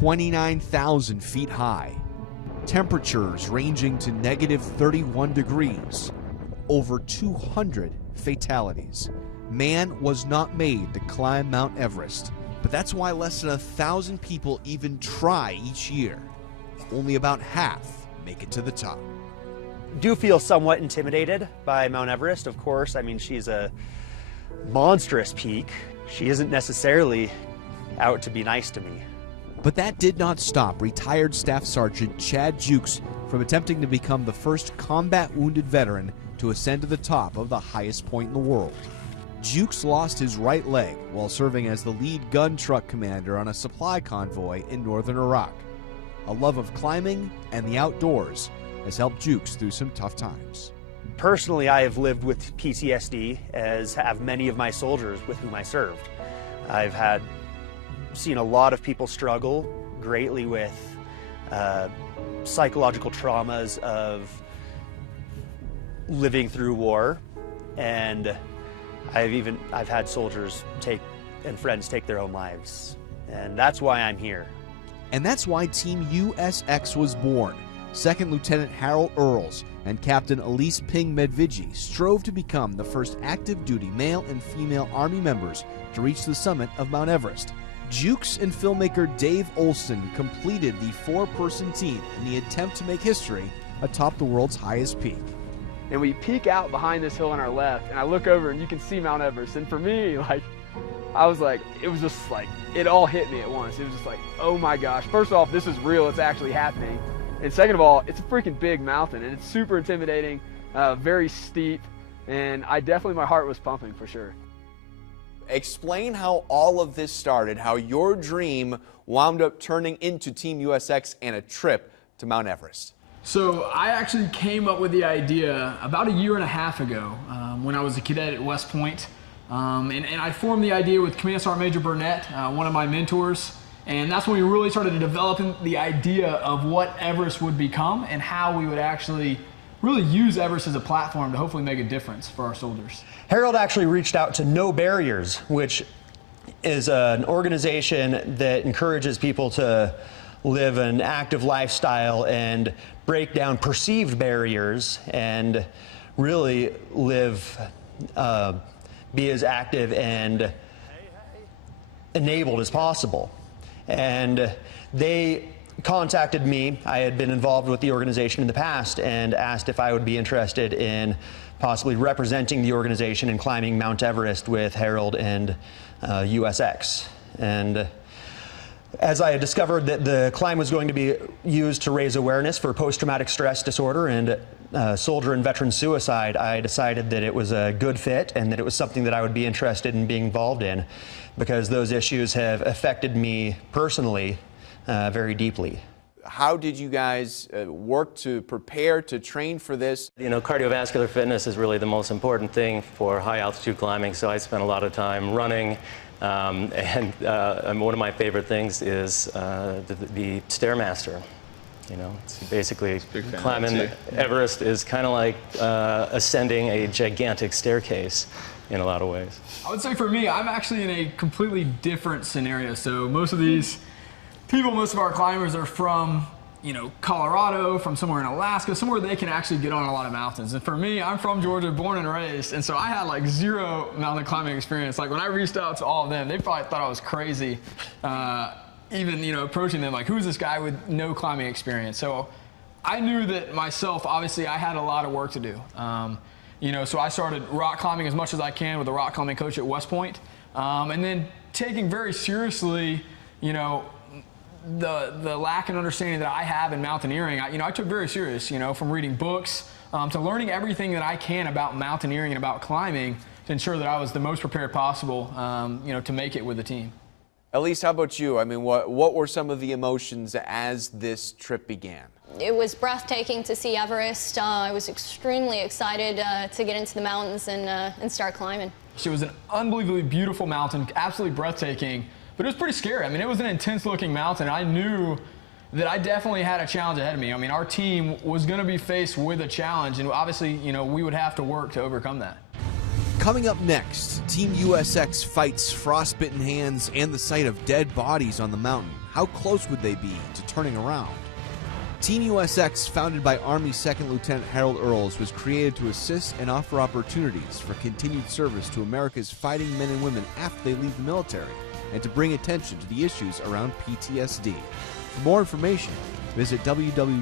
29,000 feet high, temperatures ranging to -31 degrees, over 200 fatalities. Man was not made to climb Mount Everest, but that's why less than 1,000 people even try each year. Only about half make it to the top. Do feel somewhat intimidated by Mount Everest, of course. I mean, she's a monstrous peak. She isn't necessarily out to be nice to me. But that did not stop retired Staff Sergeant Chad Jukes from attempting to become the first combat wounded veteran to ascend to the top of the highest point in the world. Jukes lost his right leg while serving as the lead gun truck commander on a supply convoy in northern Iraq. A love of climbing and the outdoors has helped Jukes through some tough times. Personally, I have lived with PTSD, as have many of my soldiers with whom I served. I've seen a lot of people struggle greatly with psychological traumas of living through war, and I've had soldiers and friends take their own lives, and that's why I'm here. And that's why Team USX was born. Second Lieutenant Harold Earls and Captain Elise Ping Medvigi strove to become the first active-duty male and female Army members to reach the summit of Mount Everest. Jukes and filmmaker Dave Olson completed the four-person team in the attempt to make history atop the world's highest peak. And we peek out behind this hill on our left, and I look over and you can see Mount Everest. And for me, I was like, it was just like, it all hit me at once. It was just like, oh my gosh. First off, this is real, it's actually happening. And second of all, it's a freaking big mountain, and it's super intimidating, very steep, and my heart was pumping for sure. Explain how all of this started, how your dream wound up turning into Team USX and a trip to Mount Everest. So I actually came up with the idea about a year and a half ago when I was a cadet at West Point. And I formed the idea with Command Sergeant Major Burnett, one of my mentors. And that's when we really started developing the idea of what Everest would become and how we would actually really use Everest as a platform to hopefully make a difference for our soldiers. Harold actually reached out to No Barriers, which is an organization that encourages people to live an active lifestyle and break down perceived barriers and really live, be as active and enabled as possible. And they contacted me. I had been involved with the organization in the past and asked if I would be interested in possibly representing the organization and climbing Mount Everest with Harold and USX. And as I had discovered that the climb was going to be used to raise awareness for post-traumatic stress disorder and soldier and veteran suicide, I decided that it was a good fit and that it was something that I would be interested in being involved in, because those issues have affected me personally very deeply. How did you guys work to prepare, to train for this? You know, cardiovascular fitness is really the most important thing for high altitude climbing, so I spent a lot of time running. And one of my favorite things is the Stairmaster. You know, it's basically climbing Everest is kind of like ascending a gigantic staircase in a lot of ways. I would say for me, I'm actually in a completely different scenario. So most of these people, most of our climbers are from, you know, Colorado, from somewhere in Alaska, somewhere they can actually get on a lot of mountains. And for me, I'm from Georgia, born and raised, and so I had like zero mountain climbing experience. Like when I reached out to all of them, they probably thought I was crazy, even, you know, approaching them like, who's this guy with no climbing experience? So I knew that myself, obviously, I had a lot of work to do. You know, so I started rock climbing as much as I can with a rock climbing coach at West Point, and then taking very seriously, you know, the lack of understanding that I have in mountaineering. I took very serious, you know, from reading books to learning everything that I can about mountaineering and about climbing to ensure that I was the most prepared possible, you know, to make it with the team. Elise, how about you? I mean, what were some of the emotions as this trip began? It was breathtaking to see Everest. I was extremely excited to get into the mountains and start climbing. It was an unbelievably beautiful mountain, absolutely breathtaking. But it was pretty scary. I mean, it was an intense-looking mountain. I knew that I definitely had a challenge ahead of me. I mean, our team was going to be faced with a challenge, and obviously, you know, we would have to work to overcome that. Coming up next, Team USX fights frostbitten hands and the sight of dead bodies on the mountain. How close would they be to turning around? Team USX, founded by Army 2nd Lieutenant Harold Earls, was created to assist and offer opportunities for continued service to America's fighting men and women after they leave the military, and to bring attention to the issues around PTSD. For more information, visit www.usx.vet.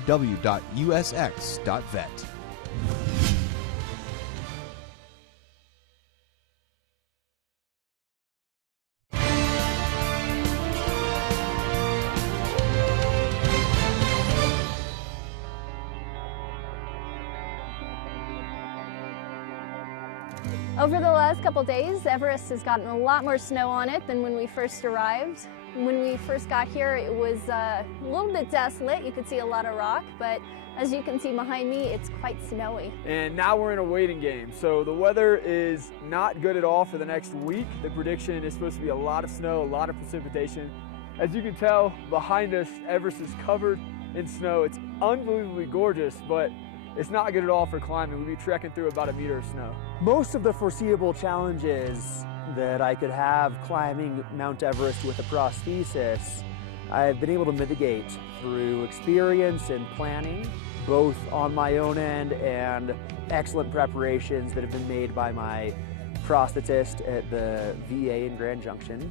Over the last couple days, Everest has gotten a lot more snow on it than when we first arrived. When we first got here, it was a little bit desolate. You could see a lot of rock, but as you can see behind me, it's quite snowy. And now we're in a waiting game. So the weather is not good at all for the next week. The prediction is supposed to be a lot of snow, a lot of precipitation. As you can tell, behind us, Everest is covered in snow. It's unbelievably gorgeous, but it's not good at all for climbing. We'll be trekking through about a meter of snow. Most of the foreseeable challenges that I could have climbing Mount Everest with a prosthesis, I've been able to mitigate through experience and planning, both on my own end and excellent preparations that have been made by my prosthetist at the VA in Grand Junction.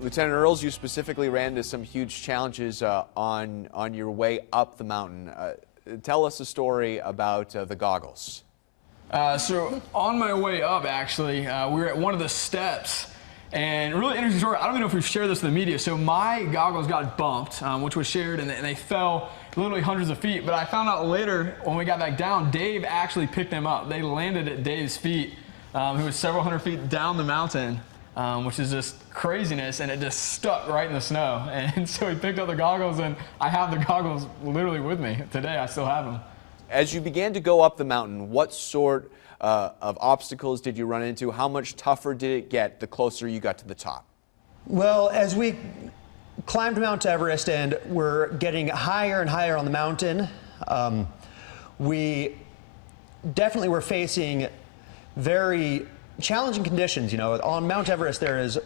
Lieutenant Earls, you specifically ran into some huge challenges on your way up the mountain. Tell us a story about the goggles. So on my way up, actually, we were at one of the steps, and a really interesting story. I don't even know if we've shared this with the media. So my goggles got bumped, which was shared, and they fell literally hundreds of feet. But I found out later when we got back down, Dave actually picked them up. They landed at Dave's feet, who was several hundred feet down the mountain, which is just craziness, and it just stuck right in the snow. And so he picked up the goggles, and I have the goggles literally with me today. I still have them. As you began to go up the mountain, what sort of obstacles did you run into? How much tougher did it get the closer you got to the top? Well, as we climbed Mount Everest and we're getting higher and higher on the mountain, we definitely were facing very challenging conditions. You know, on Mount Everest there is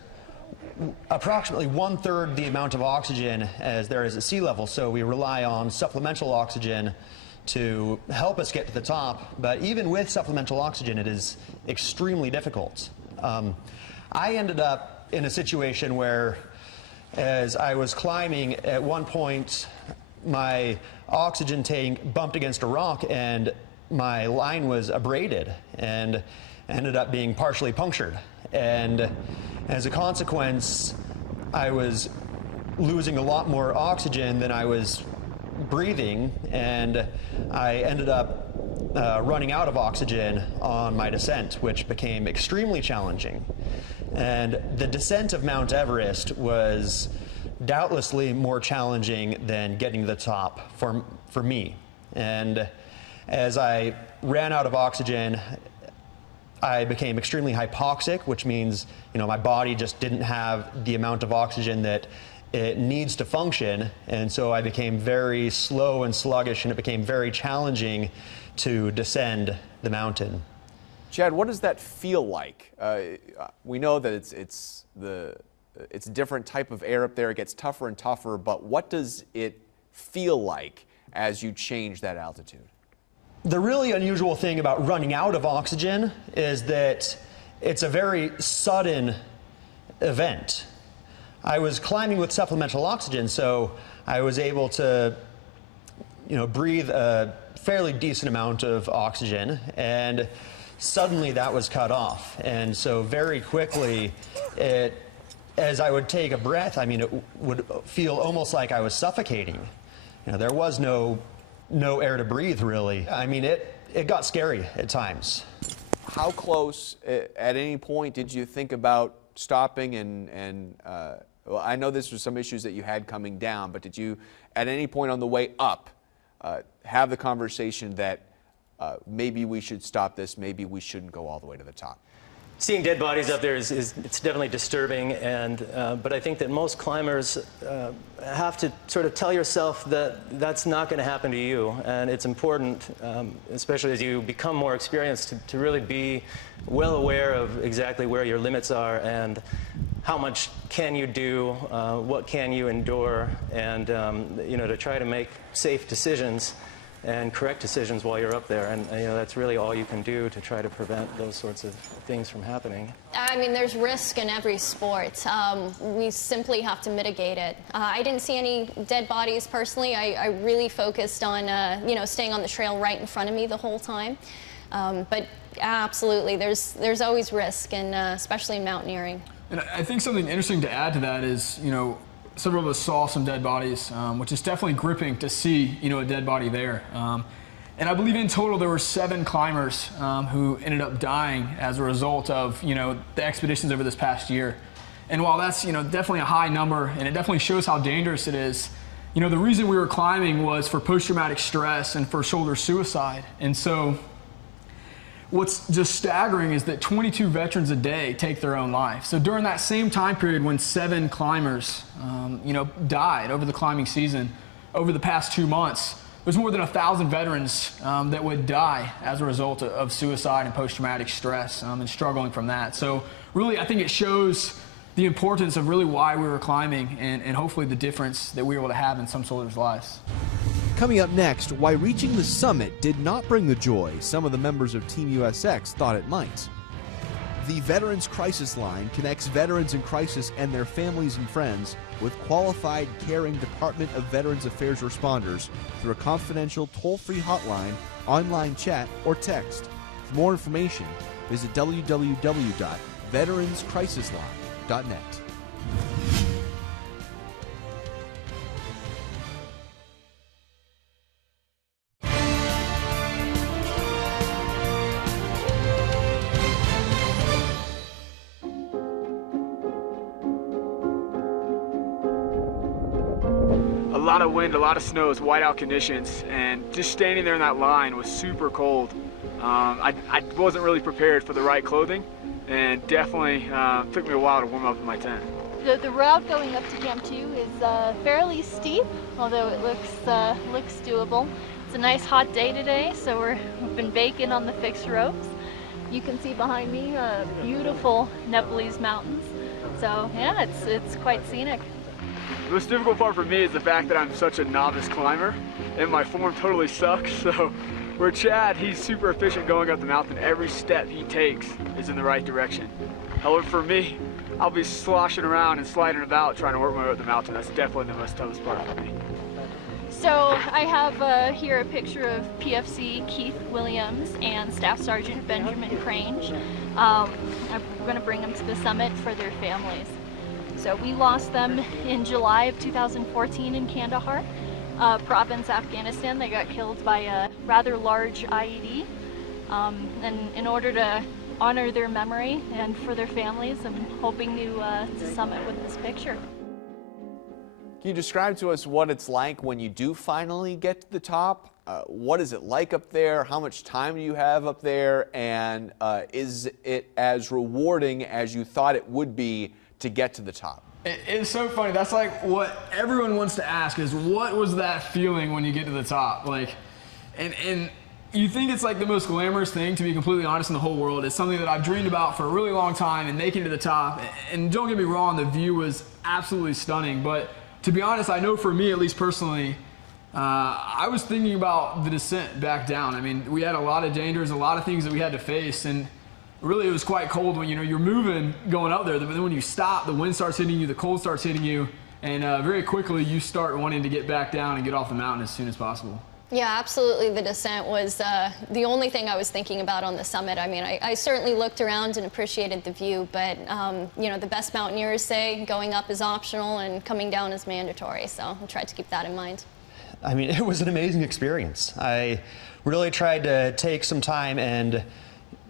approximately 1/3 the amount of oxygen as there is at sea level, so we rely on supplemental oxygen to help us get to the top. But even with supplemental oxygen, it is extremely difficult. I ended up in a situation where, as I was climbing, at one point my oxygen tank bumped against a rock and my line was abraded and ended up being partially punctured. And as a consequence, I was losing a lot more oxygen than I was breathing, and I ended up running out of oxygen on my descent, which became extremely challenging. And the descent of Mount Everest was doubtlessly more challenging than getting to the top for me. And as I ran out of oxygen, I became extremely hypoxic, which means, you know, my body just didn't have the amount of oxygen that it needs to function, and so I became very slow and sluggish, and it became very challenging to descend the mountain. Chad, what does that feel like? We know that it's a different type of air up there. It gets tougher and tougher, but what does it feel like as you change that altitude? The really unusual thing about running out of oxygen is that it's a very sudden event. I was climbing with supplemental oxygen, so I was able to, you know, breathe a fairly decent amount of oxygen, and suddenly that was cut off. And so very quickly, as I would take a breath, I mean, it would feel almost like I was suffocating. You know, there was no air to breathe, really. I mean, it got scary at times. How close, at any point, did you think about stopping well, I know this was some issues that you had coming down, but did you, at any point on the way up, have the conversation that maybe we should stop this, maybe we shouldn't go all the way to the top? seeing dead bodies up there is it's definitely disturbing, and but I think that most climbers have to sort of tell yourself that that's not going to happen to you, and it's important, especially as you become more experienced, to really be well aware of exactly where your limits are and how much can you do, what can you endure, and you know, to try to make safe decisions and correct decisions while you're up there, and you know, that's really all you can do to try to prevent those sorts of things from happening. I mean, there's risk in every sport. We simply have to mitigate it. I didn't see any dead bodies personally. I really focused on you know, staying on the trail right in front of me the whole time. But absolutely, there's always risk, and especially in mountaineering. And I think something interesting to add to that is, you know, several of us saw some dead bodies, which is definitely gripping to see, you know, a dead body there. And I believe in total there were 7 climbers who ended up dying as a result of, you know, the expeditions over this past year. And while that's, you know, definitely a high number, and it definitely shows how dangerous it is, you know, the reason we were climbing was for post-traumatic stress and for shoulder suicide. And so what's just staggering is that 22 veterans a day take their own life. So during that same time period when 7 climbers, you know, died over the climbing season, over the past 2 months, there's more than 1,000 veterans that would die as a result of suicide and post-traumatic stress and struggling from that. So really, I think it shows the importance of really why we were climbing, and hopefully the difference that we were able to have in some soldiers' lives. Coming up next, why reaching the summit did not bring the joy some of the members of Team USX thought it might. The Veterans Crisis Line connects veterans in crisis and their families and friends with qualified, caring Department of Veterans Affairs responders through a confidential toll-free hotline, online chat, or text. For more information, visit www.veteranscrisisline.net. A lot of wind, a lot of snow, it was whiteout conditions, and just standing there in that line was super cold. I wasn't really prepared for the right clothing, and definitely took me a while to warm up in my tent. The route going up to Camp 2 is fairly steep, although it looks doable. It's a nice hot day today, so we've been baking on the fixed ropes. You can see behind me beautiful Nepalese mountains. So yeah, it's quite scenic. The most difficult part for me is the fact that I'm such a novice climber and my form totally sucks. So where Chad, he's super efficient going up the mountain. Every step he takes is in the right direction. However, for me, I'll be sloshing around and sliding about trying to work my way up the mountain. That's definitely the most toughest part for me. So I have here a picture of PFC Keith Williams and Staff Sergeant Benjamin Crange. I'm going to bring them to the summit for their families. So we lost them in July of 2014 in Kandahar, province, Afghanistan. They got killed by a rather large IED. And in order to honor their memory and for their families, I'm hoping to summit with this picture. Can you describe to us what it's like when you do finally get to the top? What is it like up there? How much time do you have up there? And is it as rewarding as you thought it would be to get to the top? It's so funny. That's like what everyone wants to ask is, what was that feeling when you get to the top? Like, and you think it's like the most glamorous thing, to be completely honest, in the whole world. It's something that I've dreamed about for a really long time, and making it to the top. And don't get me wrong, the view was absolutely stunning. But to be honest, I know for me, at least personally, I was thinking about the descent back down. I mean, we had a lot of dangers, a lot of things that we had to face, and really it was quite cold when, you know, you're moving going up there, but then when you stop, the wind starts hitting you, the cold starts hitting you, and very quickly you start wanting to get back down and get off the mountain as soon as possible. Yeah, absolutely. The descent was the only thing I was thinking about on the summit. I mean, I certainly looked around and appreciated the view, but you know, the best mountaineers say going up is optional and coming down is mandatory, so I tried to keep that in mind. I mean, it was an amazing experience. I really tried to take some time and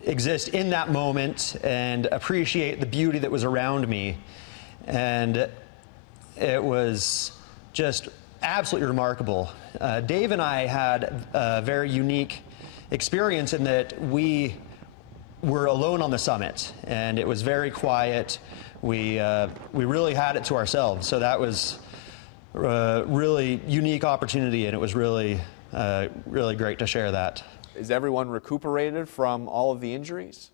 exist in that moment and appreciate the beauty that was around me. And it was just absolutely remarkable. Dave and I had a very unique experience in that we were alone on the summit, and it was very quiet. We really had it to ourselves, so that was a really unique opportunity, and it was really great to share that. Is everyone recuperated from all of the injuries?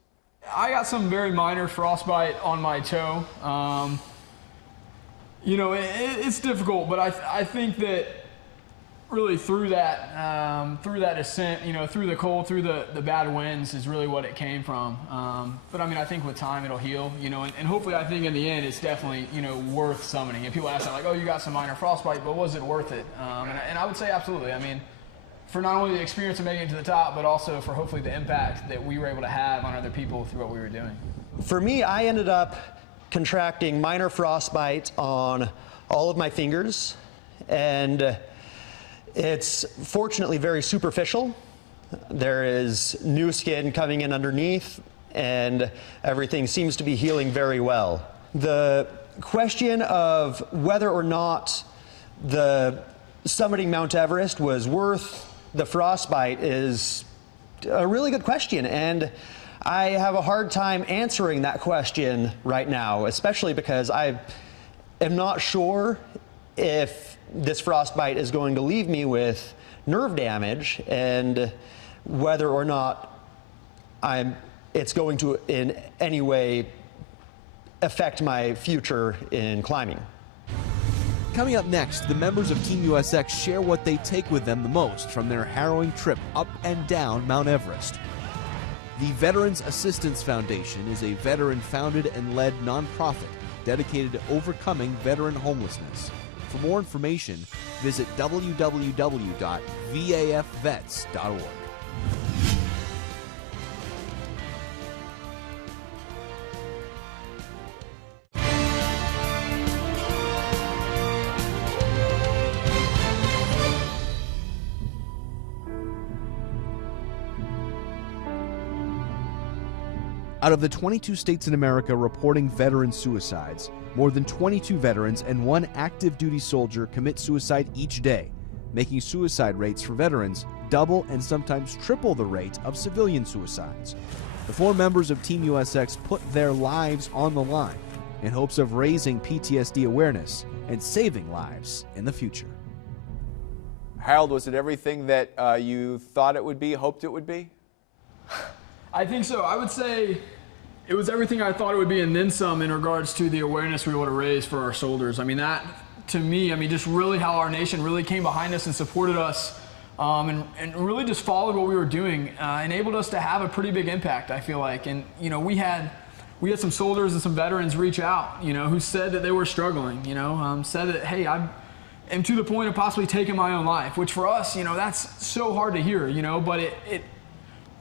I got some very minor frostbite on my toe. You know, it's difficult, but I think that really through that ascent, you know, through the cold, through the bad winds is really what it came from. But I mean, I think with time it'll heal, you know, and hopefully I think in the end it's definitely, you know, worth summiting. And people ask that, like, oh, you got some minor frostbite, but was it worth it? And I would say absolutely. I mean, for not only the experience of making it to the top, but also for hopefully the impact that we were able to have on other people through what we were doing. For me, I ended up contracting minor frostbite on all of my fingers, and it's fortunately very superficial. There is new skin coming in underneath, and everything seems to be healing very well. The question of whether or not the summiting Mount Everest was worth the frostbite is a really good question, and I have a hard time answering that question right now, especially because I am not sure if this frostbite is going to leave me with nerve damage and whether or not it's going to in any way affect my future in climbing. Coming up next, the members of Team USX share what they take with them the most from their harrowing trip up and down Mount Everest. The Veterans Assistance Foundation is a veteran-founded and led nonprofit dedicated to overcoming veteran homelessness. For more information, visit www.vafvets.org. Out of the 22 states in America reporting veteran suicides, more than 22 veterans and one active duty soldier commit suicide each day, making suicide rates for veterans double and sometimes triple the rate of civilian suicides. The 4 members of Team USX put their lives on the line in hopes of raising PTSD awareness and saving lives in the future. Harold, was it everything that you thought it would be, hoped it would be? I think so. I would say it was everything I thought it would be and then some in regards to the awareness we were able to raise for our soldiers. I mean, that, to me, just really how our nation really came behind us and supported us and really just followed what we were doing, enabled us to have a pretty big impact, I feel like. And, you know, we had some soldiers and some veterans reach out, you know, who said that they were struggling, you know, said that, hey, I'm to the point of possibly taking my own life, which for us, you know, that's so hard to hear, you know, but it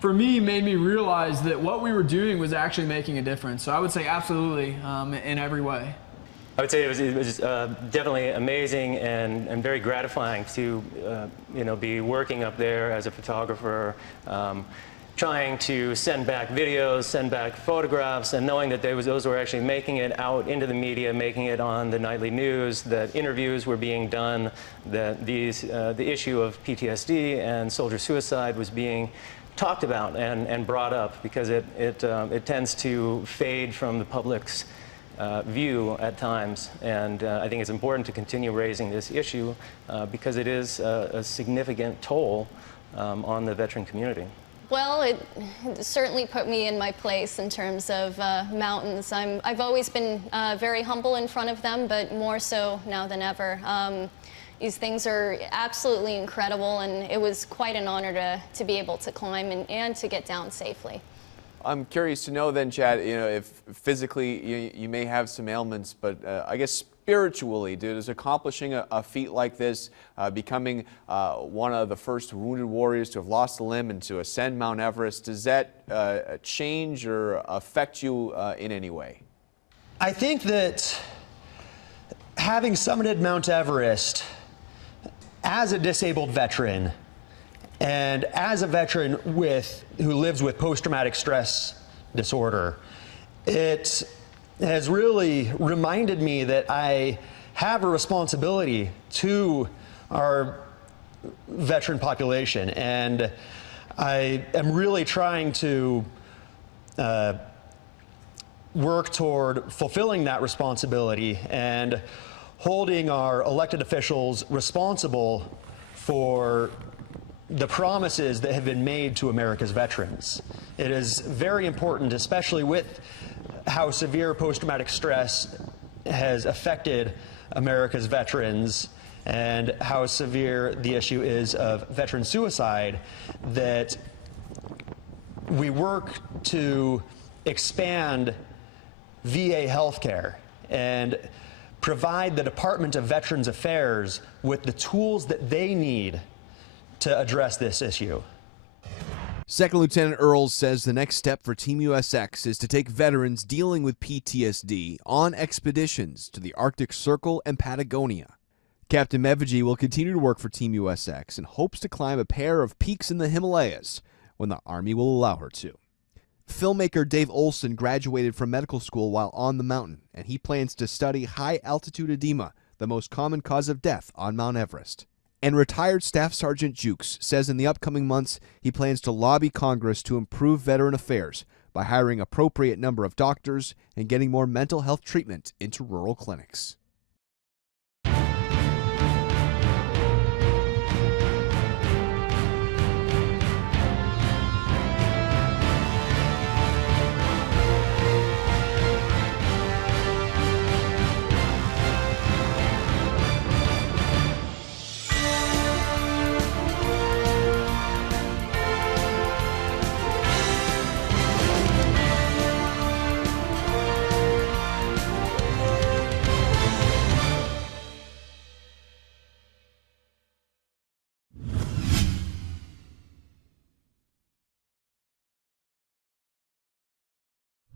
for me, made me realize that what we were doing was actually making a difference. So I would say absolutely in every way. I would say it was definitely amazing and very gratifying to be working up there as a photographer, trying to send back videos, send back photographs, and knowing that those were actually making it out into the media, making it on the nightly news, that interviews were being done, that the issue of PTSD and soldier suicide was being talked about and brought up, because it tends to fade from the public's view at times, and I think it's important to continue raising this issue because it is a significant toll on the veteran community. Well, it certainly put me in my place in terms of mountains. I've always been very humble in front of them, but more so now than ever. These things are absolutely incredible, and it was quite an honor to be able to climb and to get down safely. I'm curious to know then, Chad, you know, if physically you may have some ailments, but I guess spiritually, does accomplishing a feat like this, becoming one of the first wounded warriors to have lost a limb and to ascend Mount Everest, does that change or affect you in any way? I think that having summited Mount Everest as a disabled veteran and as a veteran who lives with post-traumatic stress disorder, it has really reminded me that I have a responsibility to our veteran population, and I am really trying to work toward fulfilling that responsibility and holding our elected officials responsible for the promises that have been made to America's veterans. It is very important, especially with how severe post-traumatic stress has affected America's veterans and how severe the issue is of veteran suicide, that we work to expand VA healthcare and provide the Department of Veterans Affairs with the tools that they need to address this issue. Second Lieutenant Earls says the next step for Team USX is to take veterans dealing with PTSD on expeditions to the Arctic Circle and Patagonia. Captain Meviji will continue to work for Team USX and hopes to climb a pair of peaks in the Himalayas when the Army will allow her to. Filmmaker Dave Olson graduated from medical school while on the mountain, and he plans to study high-altitude edema, the most common cause of death on Mount Everest. And retired Staff Sergeant Jukes says in the upcoming months he plans to lobby Congress to improve veteran affairs by hiring appropriate number of doctors and getting more mental health treatment into rural clinics.